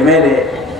MLA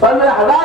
15,000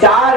4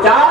4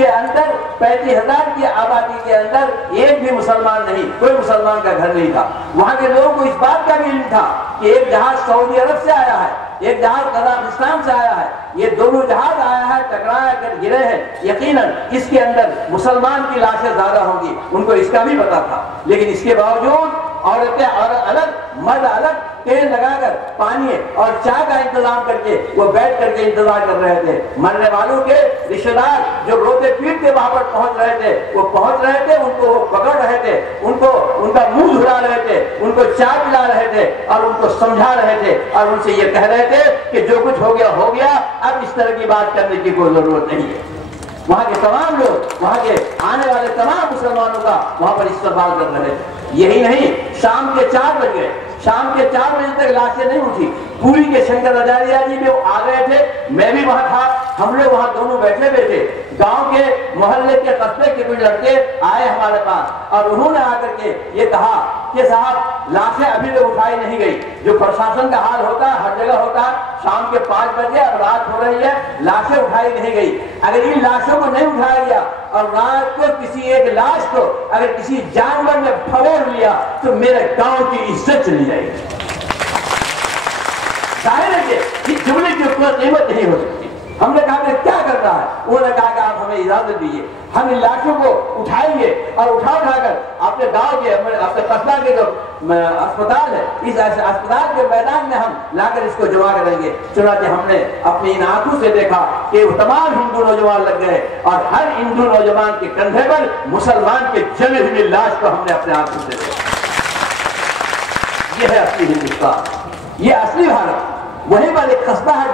کے اندر 35,000 کی آبادی کے اندر ایک بھی مسلمان نہیں، کوئی مسلمان کا گھر نہیں تھا۔ وہاں کے لوگوں کو اس بات کا بھی علم تھا کہ ایک جہاز سعودی عرب سے آیا ہے، ایک جہاز قزاقستان سے آیا ہے، یہ دونوں جہاز آیا ہے، ٹکرایا کر گرے ہیں، یقیناً اس کے اندر مسلمان کی لاشیں زیادہ ہوں گی، ان کو اس کا بھی پتا تھا۔ لیکن اس کے باوجود عورتیں الگ، مرد الگ، تیل لگا کر پانی اور چائے کا انتظام کر کے وہ بیٹھ کر کے انتظار کر رہے تھے۔ مرنے والوں کے رشتہ دار جو روتے پیٹتے وہاں پر پہنچ رہے تھے، وہ پہنچ رہے تھے، ان کو پکڑ رہے تھے، ان کا منہ دھلا رہے تھے، ان کو چائے پلا رہے تھے اور ان کو سمجھا رہے تھے اور ان سے یہ کہہ رہے تھے کہ جو کچھ ہو گیا، اب اس طرح کی بات کرنے کی کوئی ضرورت نہیں ہے۔ وہاں کے تمام لوگ، وہاں کے آنے والے تمام مسلمانوں کا وہاں پر استقبال کر رہے تھے۔ یہی نہیں، شام کے 4 بج گئے، شام کے 4 بجے تک لاشیں نہیں اٹھی۔ پوری کے شنکر آچاریہ جی بھی آ گئے تھے، میں بھی وہاں تھا، ہم لوگ وہاں دونوں بیٹھے ہوئے تھے۔ گاؤں کے محلے کے قصبے کے کچھ لڑکے آئے ہمارے پاس اور انہوں نے آ کر کے یہ کہا کہ صاحب لاشیں ابھی تک اٹھائی نہیں گئی۔ جو پرشاسن کا حال ہوتا ہے ہر جگہ ہوتا ہے، شام کے 5 بجے اب رات ہو رہی ہے، لاشیں اٹھائی نہیں گئی۔ اگر ان لاشوں کو نہیں اٹھایا گیا اور رات کو کسی ایک لاش کو اگر کسی جانور نے پھوڑ لیا تو میرے گاؤں کی عزت چلی جائے گی۔ ظاہر ہے کہ اس جملے کی کوئی قیمت نہیں ہو سکتی۔ ہم نے کہا کہ کیا کرنا ہے؟ انہوں نے کہا کہ آپ ہمیں اجازت دیجیے، ہم ان لاشوں کو اٹھائیں گے اور اٹھا کر اپنے گاؤں کے، اپنے قصبہ کے جو اسپتال ہے، اس اسپتال کے میدان میں ہم لا کر اس کو جمع کریں گے۔ چنانچہ ہم نے اپنی ان آنکھوں سے دیکھا کہ وہ تمام ہندو نوجوان لگ گئے اور ہر ہندو نوجوان کے کندھے پر مسلمان کے جلے ہوئے لاش کو ہم نے اپنے آنکھوں سے دیکھا۔ یہ ہے اصلی ہندوستان، یہ اصلی بھارت۔ وہیں پر ایک قصبہ ہے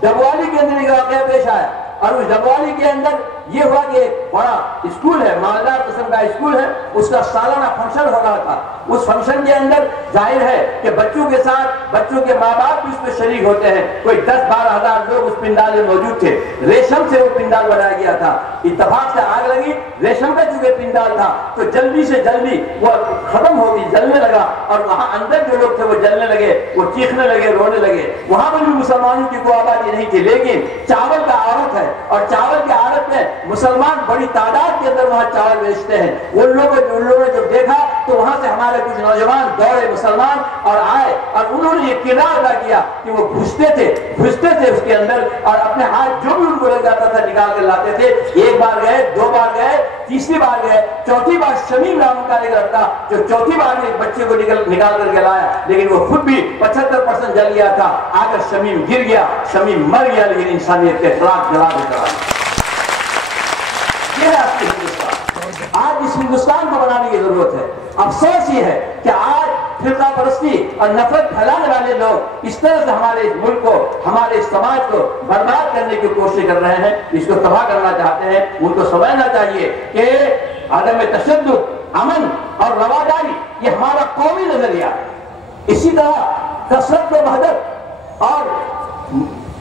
ڈبوالی کے اندر ایک واقعہ پیش آیا اور اس ڈبوالی کے اندر یہ ہوا کہ ایک بڑا اسکول ہے، مالدار قسم کا اسکول ہے، اس کا سالانہ فنکشن ہو رہا تھا۔ اس فنکشن کے اندر ظاہر ہے کہ بچوں کے ساتھ بچوں کے ماں باپ بھی اس میں شریک ہوتے ہیں۔ کوئی 10-12 ہزار لوگ اس پنڈال میں موجود تھے۔ ریشم سے وہ پنڈال بنایا گیا تھا۔ اتفاق سے آگ لگی، ریشم کا چونکہ پنڈال تھا تو جلدی سے جلدی وہ ختم ہو گئی، جلنے لگا اور وہاں اندر جو لوگ تھے وہ جلنے لگے، وہ چیخنے لگے، رونے لگے۔ وہاں پر بھی مسلمانوں کی کوئی آبادی نہیں تھی، لیکن چاول کا آڑت ہے اور چاول کے آڑت میں مسلمان بڑی تعداد کے اندر وہاں چاول بیچتے ہیں۔ ان لوگوں نے جب دیکھا تو وہاں سے ہمارے کچھ نوجوان دوڑے مسلمان اور آئے اور انہوں نے یہ کردار ادا کیا کہ وہ گھستے تھے اس کے اندر اور اپنے ہاتھ جو بھی ان کو لگ جاتا تھا نکال کر لاتے تھے۔ 1 بار گئے، 2 بار گئے، تیسری بار گئے، چوتھی بار شمیم نام کا ایک لڑکا جو چوتھی بار ایک بچے کو نکال کر کے لایا، لیکن وہ خود بھی 75% جل گیا تھا۔ آ کر شمیم گر گیا، شمیم مر گیا، لیکن انسانیت کے خلاف جلا دیتا۔ آج اس ہندوستان کو بنانے کی ضرورت ہے۔ افسوس یہ ہے کہ آج فرقہ پرستی اور نفرت پھیلانے والے لوگ اس طرح سے ہمارے اس ملک کو، ہمارے اس سماج کو برباد کرنے کی کوشش کر رہے ہیں، اس کو تباہ کرنا چاہتے ہیں۔ ان کو سمجھنا چاہیے کہ عدم تشدد، امن اور رواداری یہ ہمارا قومی نظریہ ہے۔ اسی طرح کثرت و وحدت اور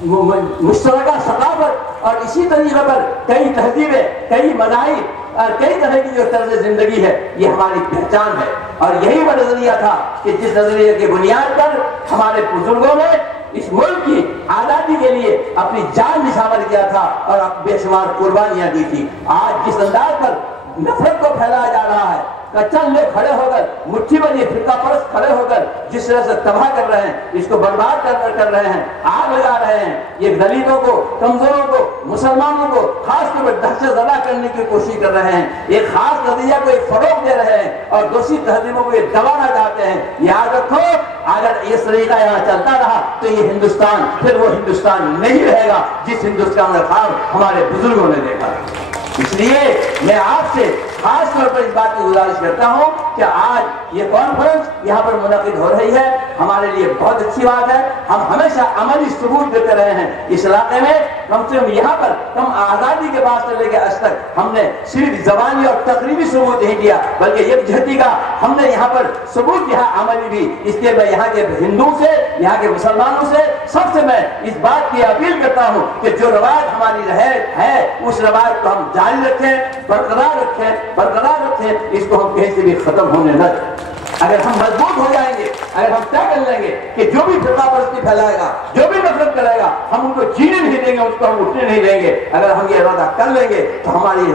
مشترکہ ثقافت اور اسی طریقے پر کئی تہذیبیں، کئی مذاہب اور کئی طرح کی جو طرز زندگی ہے یہ ہماری پہچان ہے۔ اور یہی وہ نظریہ تھا کہ جس نظریے کی بنیاد پر ہمارے بزرگوں نے اس ملک کی آزادی کے لیے اپنی جان نچھاور کیا تھا اور بے شمار قربانیاں دی تھی۔ آج جس انداز پر نفرت کو پھیلایا جا رہا ہے، چند لوگ کھڑے ہو کر مٹھی بندی فرقہ پرست کھڑے ہو کر جس طرح سے تباہ کر رہے ہیں، اس کو برباد کر رہے ہیں، آگ لگا رہے ہیں، یہ دلتوں کو، کمزوروں کو، مسلمانوں کو خاص طور پر دہشت زدہ کرنے کی کوشش کر رہے ہیں، ایک خاص نظریہ کو ایک فروغ دے رہے ہیں اور دوسری تہذیبوں کو یہ دبانا چاہتے ہیں۔ یاد رکھو، اگر یہ طریقہ یہاں چلتا رہا تو یہ ہندوستان پھر وہ ہندوستان نہیں رہے گا جس ہندوستان کا خواب ہمارے بزرگوں نے دیکھا۔ اس لیے میں آپ سے خاص طور پر اس بات کی گزارش کرتا ہوں کہ آج یہ کانفرنس یہاں پر منعقد ہو رہی ہے، ہمارے لیے بہت اچھی بات ہے۔ ہم ہمیشہ عملی ثبوت دیتے رہے ہیں اس علاقے میں، کم سے کم یہاں پر ہم آزادی کے بعد سے لے کے آج تک ہم نے صرف زبانی اور تقریبی ثبوت نہیں دیا بلکہ یکجہتی کا ہم نے یہاں پر ثبوت دیا، عملی بھی۔ اس لیے میں یہاں کے ہندو سے، یہاں کے مسلمانوں سے، سب سے میں اس بات کی اپیل کرتا ہوں کہ جو روایت ہماری ہے اس روایت کو ہم جاری رکھیں، برقرار رکھیں، اس کو ہم کہیں سے بھی ختم ہونے نہ دیں۔ اگر ہم مضبوط ہو جائیں گے اگر ہم طے کر لیں گے کہ جو بھی فرقہ پرستی پھیلائے گا، جو بھی نفرت کرے گا، ہم ان کو جینے نہیں دیں گے، اس کو ہم اٹھنے نہیں دیں گے، اگر ہم یہ ارادہ کر لیں گے تو ہماری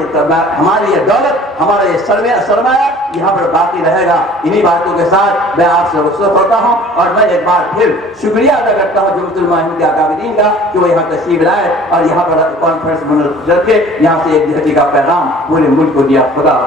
یہ دولت، ہمارا یہ سرمایہ یہاں پر باقی رہے گا۔ انہی باتوں کے ساتھ میں آپ سے رخصت ہوتا ہوں اور میں ایک بار پھر شکریہ ادا کرتا ہوں جمعیت علماء کے اکابرین کا کہ وہ یہاں تشریف لائے اور یہاں پر کانفرنس منعقد کر کے یہاں سے ایک جہتی کا پیغام پورے ملک کو دیا۔ خدا